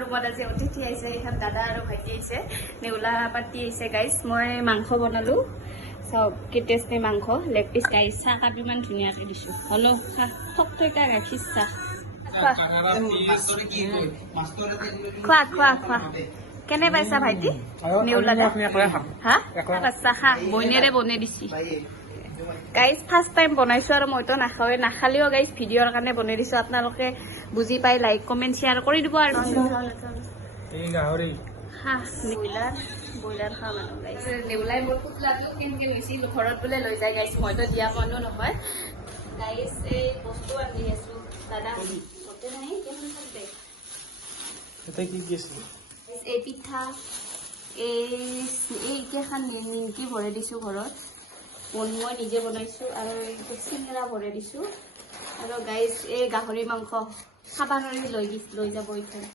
ৰুমত আজি অতিথি আহিছে, এইখন দাদা আৰু ভাইটি আহিছে, নেউলা পাতি আহিছে গাইজ। মই মাংস বনালোঁ, চব কি টেষ্টি মাংস, লেগ পিচ গাইজ। চাহ কাপ ইমান ধুনীয়াকৈ দিছোঁ, হ'লেও থকথকা গাখীৰ চাহ। খোৱা খোৱা খোৱা কেনে পাইছা ভাইটি নেউলা? হা বাচ্চা খা, বইনেৰে বনাই দিছি গাইজ। ফাৰ্ষ্ট টাইম বনাইছোঁ আৰু মইতো নাখাওঁৱে, নাখালেও গাইজ ভিডিঅ'ৰ কাৰণে বনাই দিছোঁ। আপোনালোকে বুজি পাই লাইক কমেণ্ট শ্বেয়াৰ কৰি দিব আৰু ব্ৰইলাৰ খাওঁ মানুহ গাইজ। নেউলাই মোৰ পুতলাটো কেনেকৈ হৈছিল ঘৰত বোলে লৈ যায় গাইজ, মইতো দিয়া মানুহ নহয় গাইজ। এই বস্তু আনি আছোঁ দাদা, এই পিঠা এইকেইখন নিমকি ভৰাই দিছোঁ ঘৰত, মই নিজে বনাইছোঁ। আৰু চিঙৰা ভৰাই দিছোঁ। আৰু গাইজ এই গাহৰি মাংস খাব নোৱাৰি লৈ যাব এতিয়া।